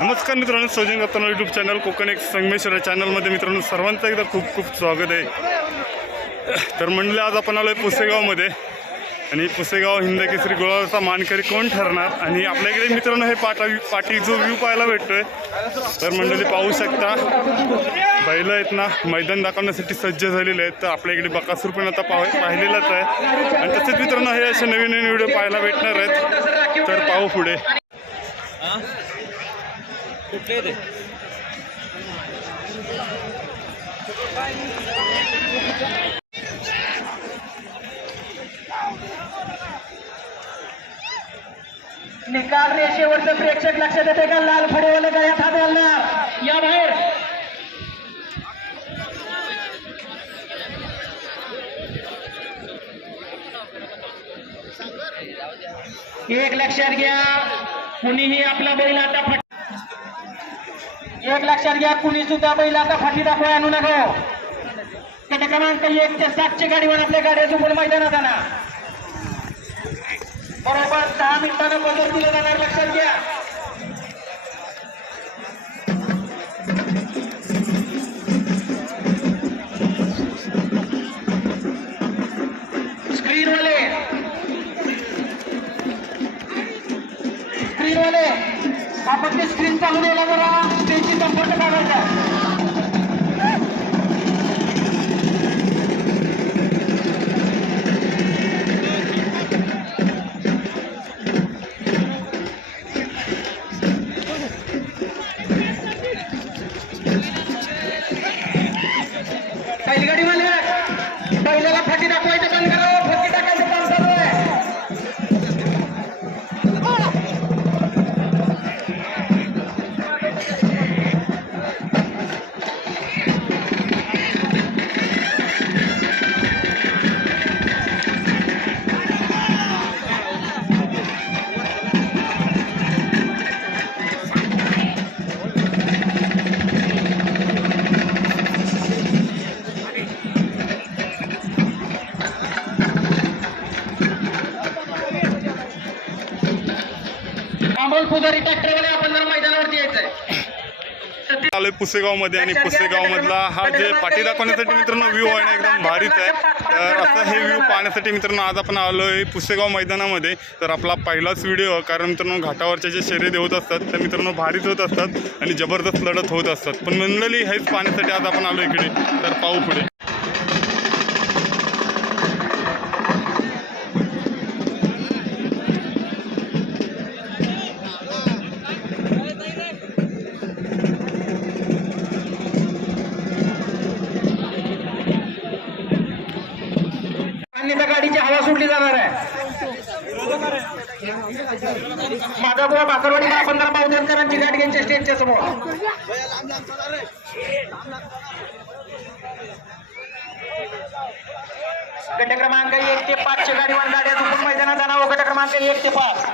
नमस्कार मित्रांनो सौजन गप्ताना यूट्यूब चॅनल कोकण एक संगमेश्वर चॅनलमध्ये मित्रांनो सर्वांचं एकदा खूप खूप स्वागत आहे. तर म्हणलं आज आपण आलो आहे पुसेगावमध्ये. आणि पुसेगाव हिंद केसरी गोळाचा मानकरी कोण ठरणार? आणि आपल्या इकडे मित्रांनो हे पाटा पाटी जो व्ह्यू पाहायला भेटतोय तर मंडळी पाहू शकता बैल आहेत ना मैदान दाखवण्यासाठी सज्ज झालेले आहेत. तर आपल्या इकडे बकासूर पण आता पाह पाहिलेलाच आहे. आणि तसेच मित्रांनो हे असे नवीन नवीन व्हिडिओ पाहायला भेटणार आहेत. तर पाहू पुढे कुठले ते निकाल रेषेवरचं प्रेक्षक लक्षात येते का? लाल फडेवाले गळ्यात हात घालणार. या बाहेर. एक लक्षात घ्या कुणीही आपला बैल आता फट एक लक्षात घ्या कुणी सुद्धा बैल आता फाटी दाखवा आणू नको. क्रमांक एक ते सातशे गाडीवर आपल्या गाड्या झुकून मैदानात आणा. बरोबर दहा मिनिटानं बदल दिलं जाणार लक्षात घ्या. स्क्रीनवाले. स्क्रीनवाले. आपण ते स्क्रीन चालू द्यायला जरा स्टेजची संपर्क काढायचा. बैलगाडी अमोल पुजारी ट्रॅक्टरवाले आपण जरा मैदानावरती यायचंय. आलोय पुसेगावमध्ये आणि पुसेगावमधला हा जे पाठी दाखवण्यासाठी मित्रांनो व्ह्यू आहे ना एकदम भारीच आहे. तर असं हे व्ह्यू पाहण्यासाठी मित्रांनो आज आपण आलोय पुसेगाव मैदानामध्ये. तर आपला पहिलाच व्हिडिओ कारण मित्रांनो घाटावरच्या जे शर्यती होत असतात त्या मित्रांनो भारीच होत असतात आणि जबरदस्त लढत होत असतात. पण मंडळी हेच पाहण्यासाठी आज आपण आलो इकडे. तर पाहू पुढे. मान्यता गाडीची हवा सोडली जाणार आहे. माझा बुवा भाकरवाडी पंधरा बावधनकरांची गाडी घ्यायच्या स्टेजच्या समोर. गट क्रमांक एक ते पाचशे गाडीवर गाड्या चुकून मैदानात जाणार. गट क्रमांक एक ते पाच.